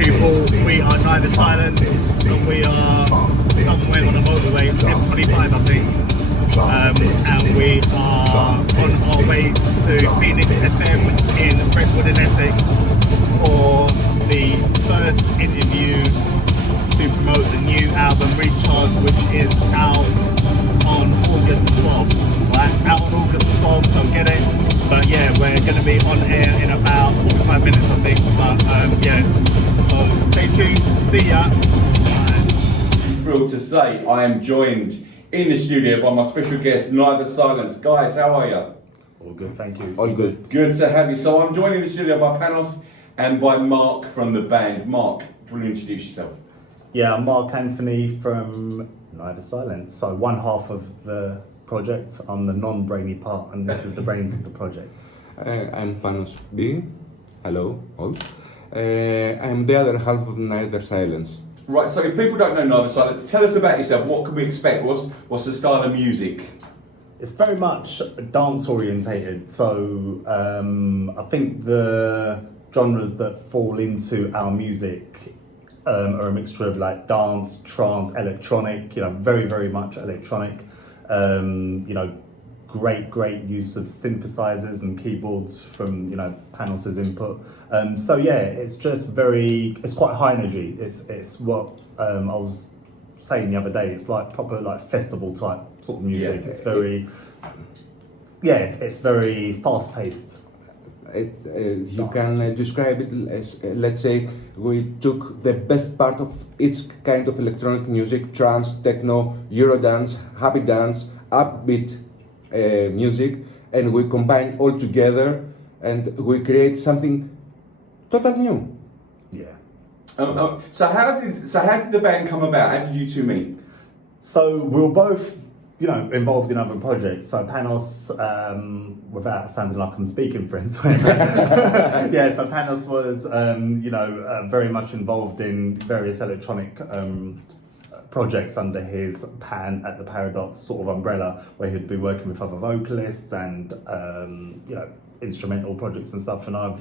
people, we are Nyther Silence, and we are somewhere on the motorway, M25 I think, and we are on our way to Phoenix FM in Brentwood in Essex for the first interview to promote the new album Recharge, which is out on August the 12th, right? Out on August the 12th, so get it. But yeah, we're going to be on air in about 45 minutes, I think. But yeah, so stay tuned. See ya. Thrilled to say I am joined in the studio by my special guest, Nyther Silence. Guys, how are you? All good, thank you. All good. Good to have you. So I'm joined in the studio by Panos and by Mark from the band. Mark, do you want to introduce yourself? Yeah, I'm Mark Anthony from Nyther Silence. So one half of the project, I'm the non-brainy part, and this is the brains of the project. I'm Panos B. Hello, all. I'm the other half of Nyther Silence. Right, so if people don't know Nyther Silence, tell us about yourself. What can we expect? What's the style of music? It's very much dance orientated. So I think the genres that fall into our music are a mixture of like dance, trance, electronic. You know, very, very much electronic. You know, great use of synthesizers and keyboards from, you know, Panos' input. So yeah, it's just it's quite high energy. It's what I was saying the other day. It's like proper like festival type sort of music. Yeah, it's very fast paced. You can describe it as, let's say, we took the best part of each kind of electronic music, trance, techno, eurodance, happy dance, upbeat music, and we combine all together and we create something totally new. Yeah. So how did the band come about? How did you two meet? So we were both, you know, involved in other projects. So Panos, without sounding like I'm speaking French, yeah. So Panos was, you know, very much involved in various electronic projects under his Pan at the Paradox sort of umbrella, where he'd be working with other vocalists and, you know, instrumental projects and stuff. And I've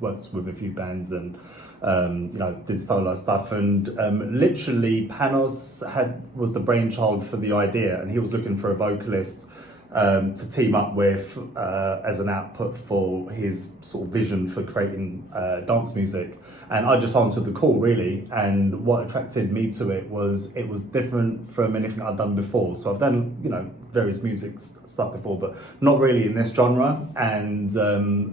worked with a few bands and, you know, did solo stuff. And literally Panos was the brainchild for the idea, and he was looking for a vocalist to team up with as an output for his sort of vision for creating dance music. And I just answered the call really, and what attracted me to it was different from anything I'd done before. So I've done, you know, various music stuff before, but not really in this genre. And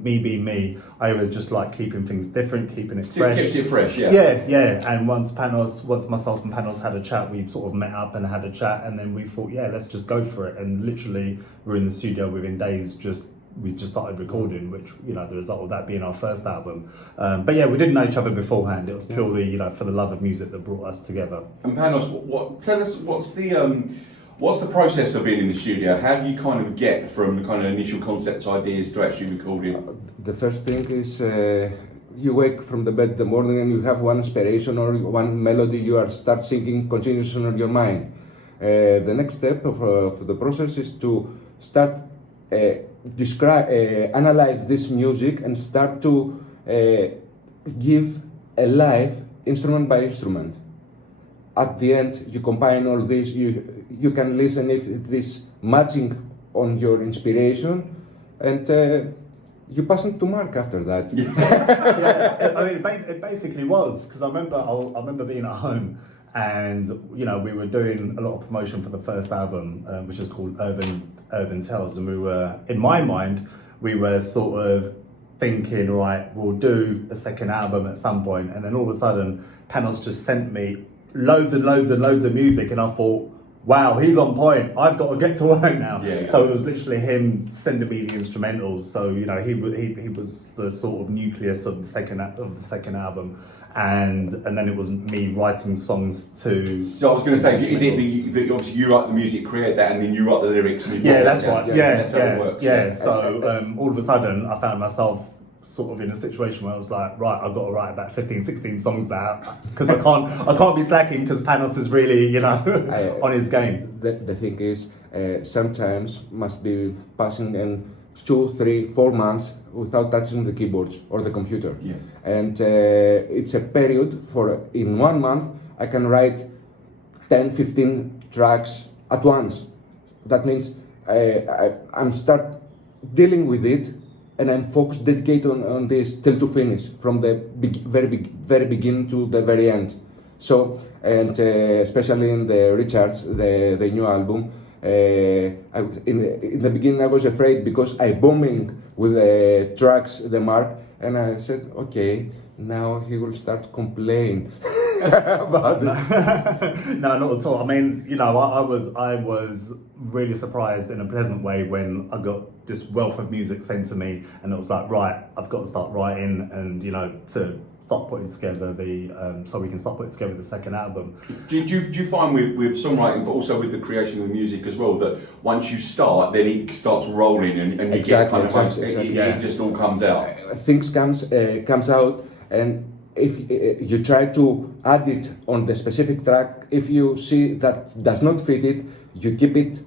me being me, I always just like keeping things different, keeping it fresh. Keeps it fresh, yeah. Yeah. And once myself and Panos had a chat, we sort of met up and had a chat, and then we thought, yeah, let's just go for it. And literally, we're in the studio within days. We just started recording, which, you know, the result of that being our first album. But yeah, we didn't know each other beforehand. It was purely, you know, for the love of music that brought us together. And Panos, tell us what's the process of being in the studio? How do you kind of get from the kind of initial concept ideas to actually recording? The first thing is you wake from the bed in the morning and you have one inspiration or one melody you start singing continuously on your mind. The next step of the process is to start analyze this music and start to give a life instrument by instrument. At the end, you combine all this. You can listen if it is matching on your inspiration, and you pass it to Mark after that. Yeah, I mean, it basically was, because I remember being at home, and you know, we were doing a lot of promotion for the first album, which is called Urban Tales, and we were, in my mind, we were sort of thinking, right, we'll do a second album at some point, and then all of a sudden, Panos just sent me loads of music, and I thought, wow, he's on point. I've got to get to work now. Yeah. So it was literally him sending me the instrumentals. So, you know, he was the sort of nucleus of the second album, and then it was me writing songs to. So I was going to say, is it that obviously you write the music, create that, and then you write the lyrics? And Yeah, that's right. Yeah, that's how it works. Yeah. So all of a sudden, I found myself sort of in a situation where I was like, right, I've got to write about 15, 16 songs now, because I can't be slacking, because Panos is really, you know, on his game. The thing is, sometimes must be passing and 2, 3, 4 months without touching the keyboards or the computer. Yeah. And it's a period for, in 1 month, I can write 10, 15 tracks at once. That means I'm start dealing with it, and I'm focused, dedicated on this till to finish, from the very beginning to the very end. So, and especially in the Richards, the new album, in the beginning I was afraid because I bombing with the tracks, the mark, and I said, okay, now he will start complaining about it. No, not at all. I mean, you know, I was really surprised in a pleasant way when I got this wealth of music sent to me, and it was like, right, I've got to start writing, and you know, to start putting together so we can start putting together the second album. Do you find with songwriting, but also with the creation of the music as well, that once you start, then it starts rolling, and you get kind of it just all comes out. Things comes out, and if you try to add it on the specific track, if you see that does not fit it, you keep it.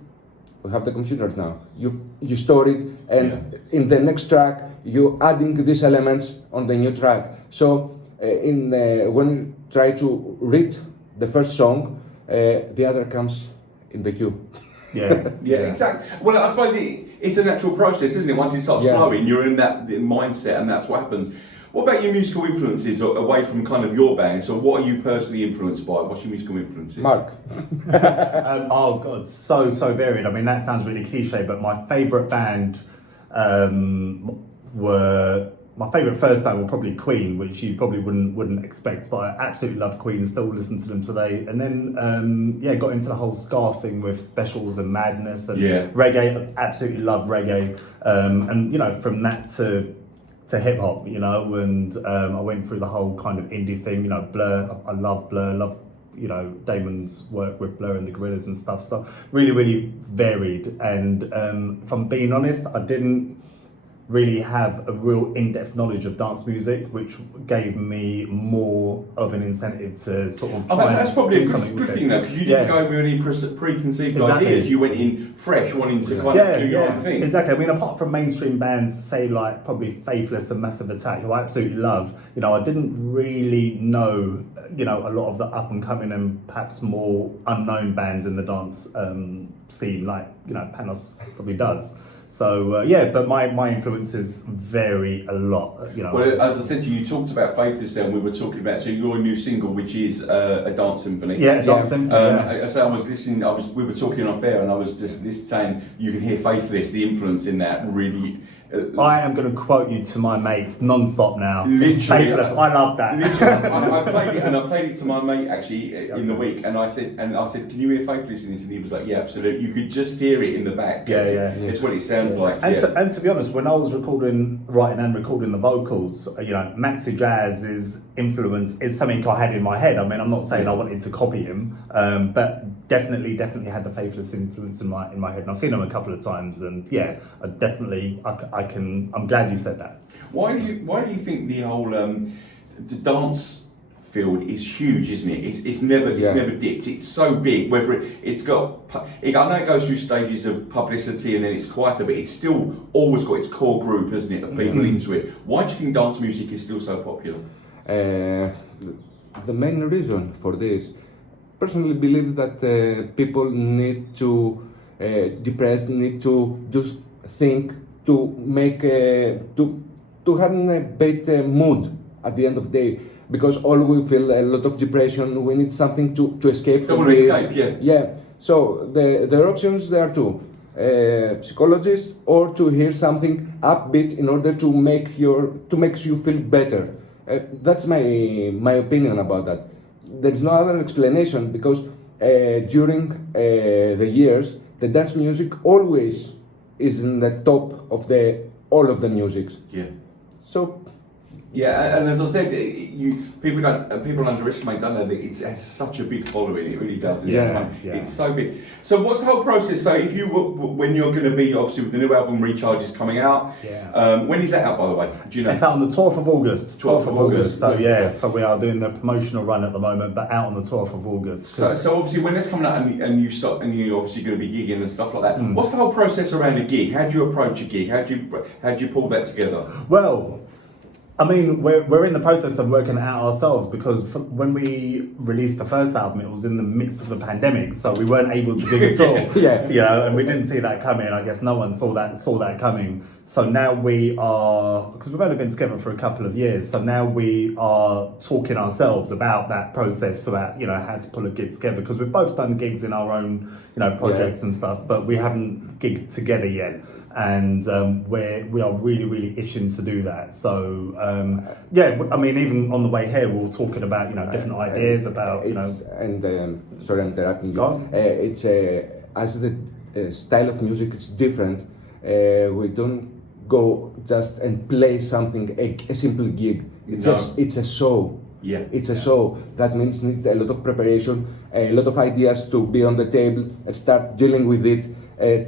We have the computers now. You store it, and in the next track you adding these elements on the new track. So when you try to read the first song, the other comes in the queue. Yeah, Exactly. Well, I suppose it's a natural process, isn't it? Once it starts flowing, you're in that mindset, and that's what happens. What about your musical influences away from kind of your band? So what are you personally influenced by? What's your musical influences? Mark. Oh God, so varied. I mean, that sounds really cliche, but my favourite band my favourite first band were probably Queen, which you probably wouldn't expect, but I absolutely love Queen, still listen to them today. And then got into the whole ska thing with Specials and Madness and reggae. I absolutely love reggae. And you know, from that to hip hop, you know, and I went through the whole kind of indie thing, you know, Blur. I love Blur, love, you know, Damon's work with Blur and the Gorillaz and stuff. So really varied. And if I'm being honest, I didn't really have a real in-depth knowledge of dance music, which gave me more of an incentive to sort of try that's probably a good thing though, because you didn't go with any preconceived ideas. You went in fresh, wanting to kind of do your own thing. Exactly. I mean, apart from mainstream bands, say like probably Faithless and Massive Attack, who I absolutely love, you know, I didn't really know, you know, a lot of the up and coming and perhaps more unknown bands in the dance scene, like, you know, Panos probably does. So but my influences vary a lot, you know. Well, as I said to you, you talked about Faithless then, we were talking about, so your new single, which is a dance symphony. Yeah, a dance symphony. So I was listening, we were talking off air, and I was just saying, you can hear Faithless, the influence in that really... I am going to quote you to my mates non-stop now. Literally, Faithless, I love that. Literally, I played it to my mate actually in the week, and I said, can you hear Faithless in this? And he was like, yeah, absolutely. You could just hear it in the back. It's what it sounds like. And to be honest, when I was writing and recording the vocals, you know, Maxi Jazz's influence is something I had in my head. I mean, I'm not saying I wanted to copy him, but definitely had the Faithless influence in my head. And I've seen him a couple of times, and I'm glad you said that. Why do you think the whole the dance field is huge, isn't it? It's never dipped. It's so big. Whether I know it goes through stages of publicity and then it's quieter, but it's still always got its core group, isn't it, of people into it. Why do you think dance music is still so popular? The main reason for this, personally, believe that people need to need to just think to make to have a better mood at the end of the day, because all we feel a lot of depression. We need something to escape from this. Yeah. So the options there are two: psychologist, or to hear something upbeat in order to make you feel better. That's my opinion about that. There's no other explanation, because during the years, the dance music always is in the top of all of the musics. Yeah. So Yeah, and as I said, people underestimate, don't they? That it has such a big following. It really does. It's so big. So what's the whole process? So if you when you're going to be obviously with the new album Recharge is coming out. When is that out, by the way? Do you know? It's out on the 12th of August. 12th of August. So so we are doing the promotional run at the moment, but out on the 12th of August. So obviously when that's coming out and you're obviously going to be gigging and stuff like that. What's the whole process around a gig? How do you approach a gig? How do you pull that together? Well, I mean, we're in the process of working it out ourselves because when we released the first album, it was in the midst of the pandemic, so we weren't able to gig at all. And we didn't see that coming. I guess no one saw that coming. So now we are, because we've only been together for a couple of years, so now we are talking ourselves about that process, about how to pull a gig together, because we've both done gigs in our own projects and stuff, but we haven't gigged together yet. And we are really itching to do that. So I mean, even on the way here, we were talking about different ideas about And sorry, I'm interrupting you. It's as the style of music is different. We don't go just and play something a simple gig. It's a show. It's a show. That means need a lot of preparation, a lot of ideas to be on the table and start dealing with it.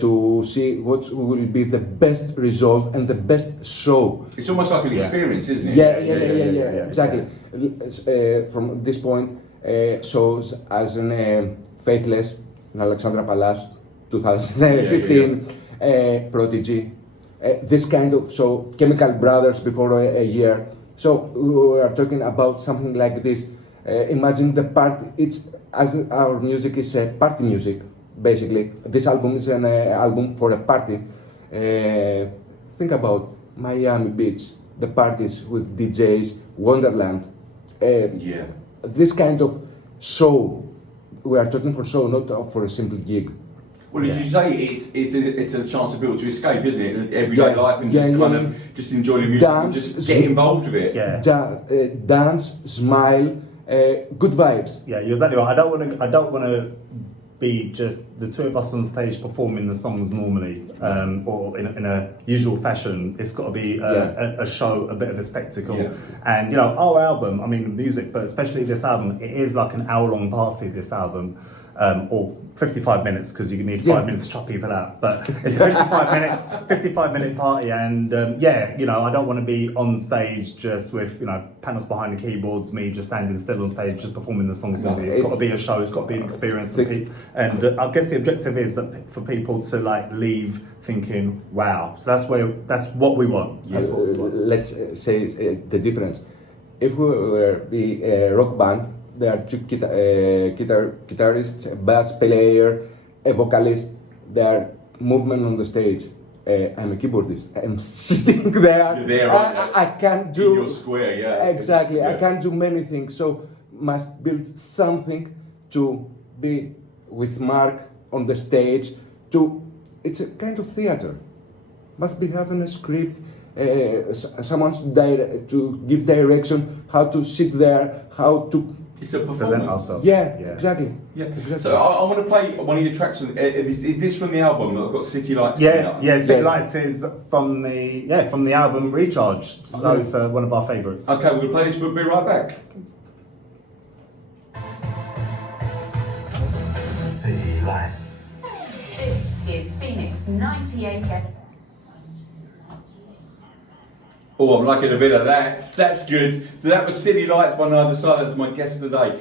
To see what will be the best result and the best show. It's almost like an experience, isn't it? Yeah, exactly. From this point, shows as an Faithless, Alexandra Palas, 2015, Prodigy, this kind of show, Chemical Brothers before a year. So we are talking about something like this. Imagine the part. It's as our music is party music. Basically, this album is an album for a party. Think about Miami Beach, the parties with DJs, Wonderland. This kind of show. We are talking for show, not for a simple gig. Well, as you say, it's a chance to be able to escape, isn't it? Everyday life and just enjoy the music, dance, and just get involved with it. Dance, smile, good vibes. Yeah, you're exactly right. I don't want to be just the two of us on stage performing the songs normally, or in a usual fashion. It's got to be a show, a bit of a spectacle. And our album, I mean music, but especially this album, it is like an hour-long party. This album, or 55 minutes because you need 5 minutes to chop people out. But it's a 55 minute party, and I don't want to be on stage just with Panos behind the keyboards, me just standing still on stage just performing the songs. It's got to be a show. It's got to be an experience. And I guess the objective is that for people to leave thinking, wow. So that's what we want. That's what we want. Let's say the difference. If we were a rock band, there are two guitarists, a bass player, a vocalist. There are movement on the stage. I'm a keyboardist. I'm sitting there. You're there, I can't do. In your square, Exactly. I can't do many things. So must build something to be with Mark on the stage. It's a kind of theater. Must be having a script. Someone's to give direction. How to sit there. How to. It's a performance. Present ourselves. Exactly. So I want to play one of your tracks. Is this from the album? I've got City Lights. City Lights is from the album Recharge. So it's one of our favourites. Okay, we're going to play this. We'll be right back. City Light. This is Phoenix 98. Oh, I'm liking a bit of that. That's good. So that was City Lights by Nyther Silence, my guest today.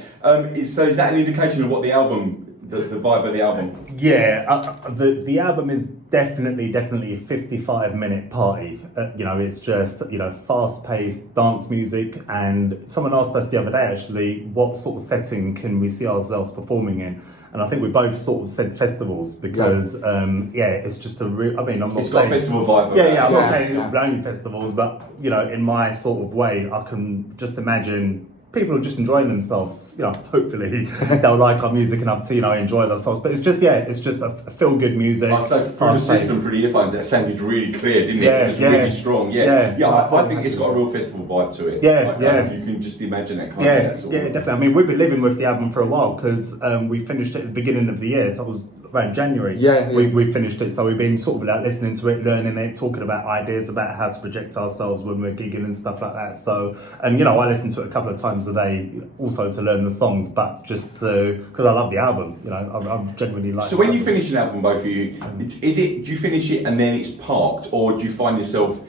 Is that an indication of what the album, the vibe of the album? Yeah, the album is definitely a 55-minute party. It's just fast-paced dance music. And someone asked us the other day actually, what sort of setting can we see ourselves performing in? And I think we both sort of said festivals because, it's just a real. I mean, I'm not it's saying got a festival vibe. I'm not saying only festivals, but in my sort of way, I can just imagine people are just enjoying themselves. Hopefully they'll like our music enough to enjoy themselves. But it's just a feel-good music. So through the system, through the earphones, that sounded really clear, didn't it? It was really strong. I think it's got a real festival vibe to it. You can just imagine that kind of. Definitely. I mean, we've been living with the album for a while because we finished it at the beginning of the year, so it was around January. Yeah, yeah. We finished it, so we've been sort of like listening to it, learning it, talking about ideas about how to project ourselves when we're gigging and stuff like that. So, and you know, I listen to it a couple of times a day, also to learn the songs, but just because I love the album. You know, I'm genuinely like. So when you finish an album, both of you, do you finish it and then it's parked, or do you find yourself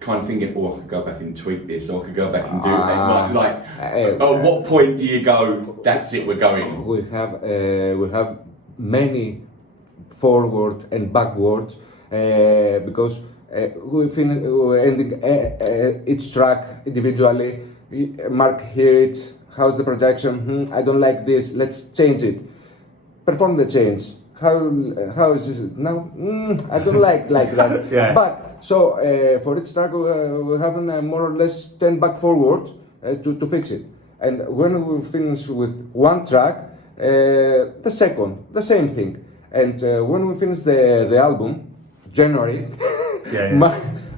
kind of thinking, oh, I could go back and tweak this, or I could go back and do that? At what point do you go, that's it, we're going? We have many forward and backwards because we're ending each track individually. Mark, hear it. How's the projection? I don't like this. Let's change it. Perform the change. How is it now? I don't like that. Yeah. But so for each track we're having more or less 10 back forwards to fix it. And when we finish with one track, the second, the same thing. And when we finish the album, January,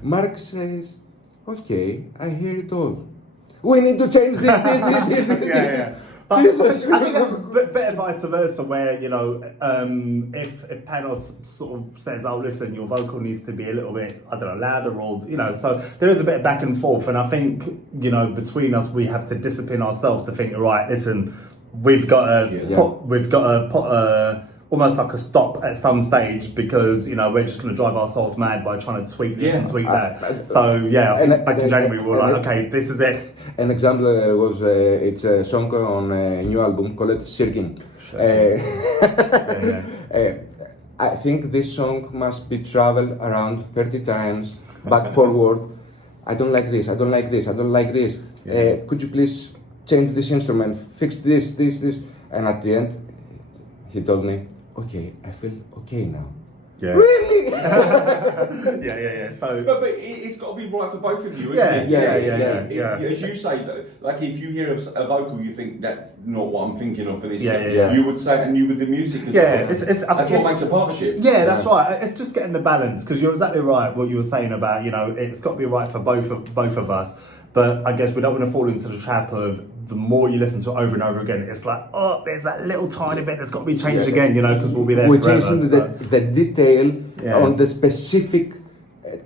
Mark says, "Okay, I hear it all. We need to change this." Yeah. But Jesus. I think it's better vice versa, where, you know, if Panos sort of says, "Oh, listen, your vocal needs to be a little bit, I don't know, louder," or, you know, so there is a bit of back and forth, and I think, you know, between us we have to discipline ourselves to think, right, listen, we've got to put almost like a stop at some stage, because, you know, we're just going to drive ourselves mad by trying to tweak this and tweak that. So yeah, I think back in January we were like, okay, this is it. An example was it's a song on a new album called Shirkin. I think this song must be traveled around 30 times back forward. I don't like this. I don't like this. I don't like this. Could you please change this instrument? Fix this. And at the end, he told me, "Okay, I feel okay now." Yeah. Really? Yeah. So, but it's got to be right for both of you, isn't it? Yeah. As you say, like if you hear a vocal, you think that's not what I'm thinking of for this. Yeah. You would say, and you with the music as yeah, well. it's That's what makes a partnership. Yeah, that's right. It's just getting the balance, because you're exactly right what you were saying about, you know, it's got to be right for both of us. But I guess we don't want to fall into the trap of the more you listen to it over and over again, it's like, oh, there's that little tiny bit that's got to be changed again, you know, because we'll be there We're forever. changing the detail on the specific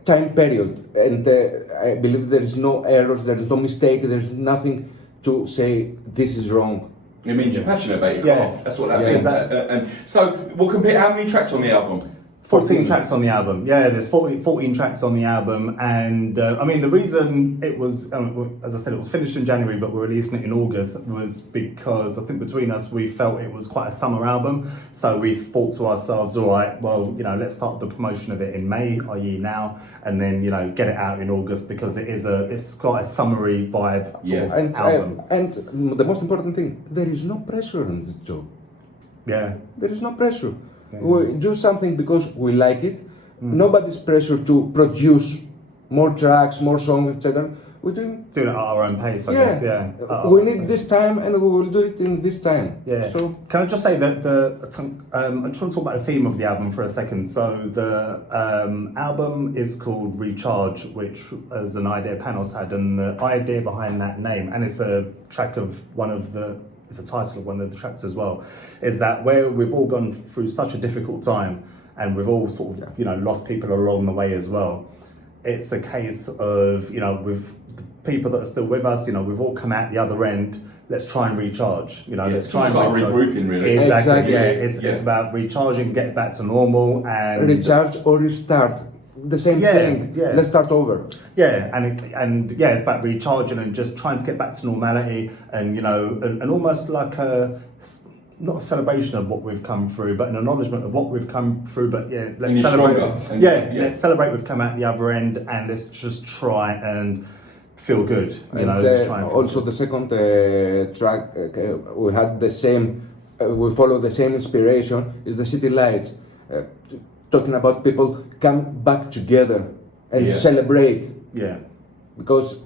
time period, and I believe there is no errors, there is no mistake, there is nothing to say this is wrong. It means you're passionate about your craft. That's what that Yeah, means. exactly. And so we'll compare. How many tracks on the album? 14 tracks on the album. Yeah, there's 14 tracks on the album, and I mean, the reason it was, as I said, it was finished in January, but we're releasing it in August, was because I think between us we felt it was quite a summer album, so we thought to ourselves, all right, well, you know, let's start the promotion of it in May, i.e. now, and then, you know, get it out in August, because it's quite a summery vibe sort of album. And the most important thing, there is no pressure on this job. Yeah. There is no pressure. We do something because we like it. Nobody's pressure to produce more tracks, more songs, etc. We're doing it at our own pace, I guess. Yeah. We need this time, and we will do it in this time. Yeah. So can I just say that I just want to talk about the theme of the album for a second. So the album is called Recharge, which is an idea Panos had, and the idea behind that name, and it's a track of it's a title of one of the tracks as well, is that where we've all gone through such a difficult time, and we've all sort of, you know, lost people along the way as well. It's a case of, you know, with the people that are still with us, you know, we've all come out the other end. Let's try and recharge. You know, let's try and recharge. Regrouping, really. Exactly. Yeah. It's about recharging, get back to normal, and recharge or restart. The same thing. Yeah. Let's start over. Yeah, and it's about recharging and just trying to get back to normality, and, you know, and almost like not a celebration of what we've come through, but an acknowledgement of what we've come through. But yeah, let's celebrate. Let's celebrate we've come out the other end, and let's just try and feel good. You know, just try and feel also good. the second track, we had the same. We follow the same inspiration. Is the City Lights. Talking about people come back together and celebrate. Yeah. Because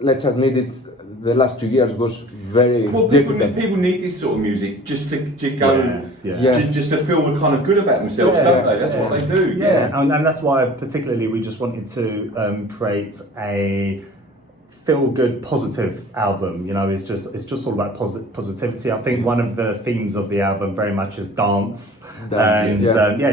let's admit it, the last 2 years was very difficult. People need this sort of music just to go, just to feel kind of good about themselves, don't they? That's what they do. Yeah, and that's why particularly we just wanted to create a feel good, positive album. You know, it's just all about positivity. I think one of the themes of the album very much is dance, and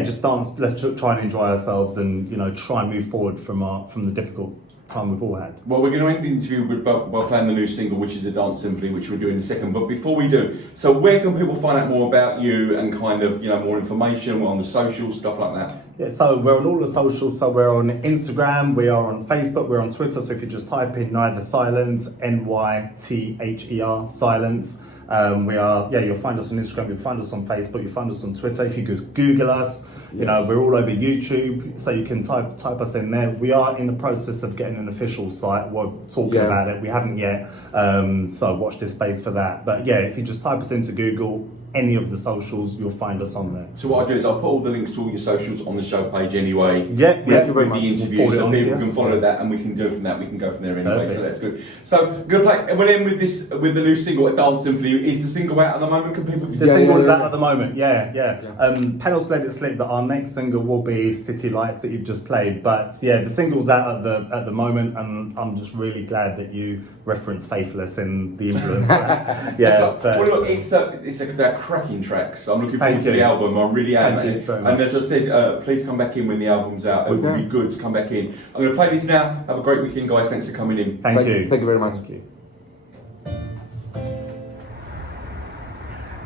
just dance. Let's try and enjoy ourselves, and you know, try and move forward from the difficult time we've all had. Well, we're going to end the interview by playing the new single, which is a dance symphony, which we'll do in a second. But before we do, so where can people find out more about you and kind of, you know, more information? We're on the socials, stuff like that. Yeah, so we're on all the socials. So we're on Instagram, we are on Facebook, we're on Twitter. So if you just type in Nyther Silence, Nyther Silence. We are, you'll find us on Instagram, you'll find us on Facebook, you'll find us on Twitter. If you just Google us, you know, we're all over YouTube, so you can type us in there. We are in the process of getting an official site. We're talking about it. We haven't yet, so watch this space for that. But yeah, if you just type us into Google, any of the socials, you'll find us on there. So what I'll do is I'll put all the links to all your socials on the show page anyway. Thank you very with much. the interview, We'll so people you. can follow that, and we can do from that. We can go from there anyway. Perfect. So that's good. So I'm gonna play. We'll end with this with the new single, A Dance Symphony. Is the single out at the moment? Can people? The single is out at the moment. Panels Let It Slip. That our next single will be City Lights that you've just played. But yeah, the single's out at the moment, and I'm just really glad that you referenced Faithless in the influence. Well, look, it's a cracking tracks. I'm looking forward to the album. I really am. Thank you very much. And as I said, please come back in when the album's out. It would be good to come back in. I'm going to play this now. Have a great weekend, guys. Thanks for coming in. Thank you. Thank you very much. Thank you.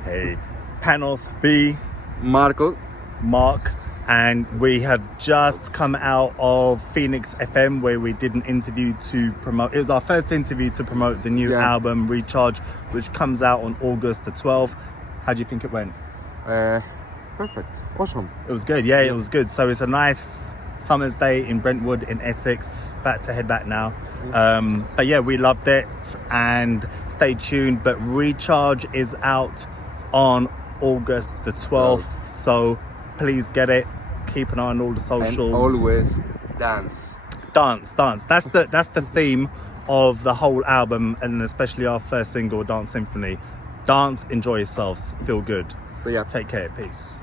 Hey, Panos B, Marcos. Mark, and we have just come out of Phoenix FM, where we did an interview to promote. It was our first interview to promote the new album Recharge, which comes out on August the 12th. How do you think it went? Perfect. Awesome. It was good. Yeah, it was good. So it's a nice summer's day in Brentwood in Essex. About to head back now. But yeah, we loved it, and stay tuned. But Recharge is out on August the 12th. So please get it. Keep an eye on all the socials. And always dance. Dance. That's the theme of the whole album, and especially our first single, Dance Symphony. Dance, enjoy yourselves, feel good. So yeah. Take care, peace.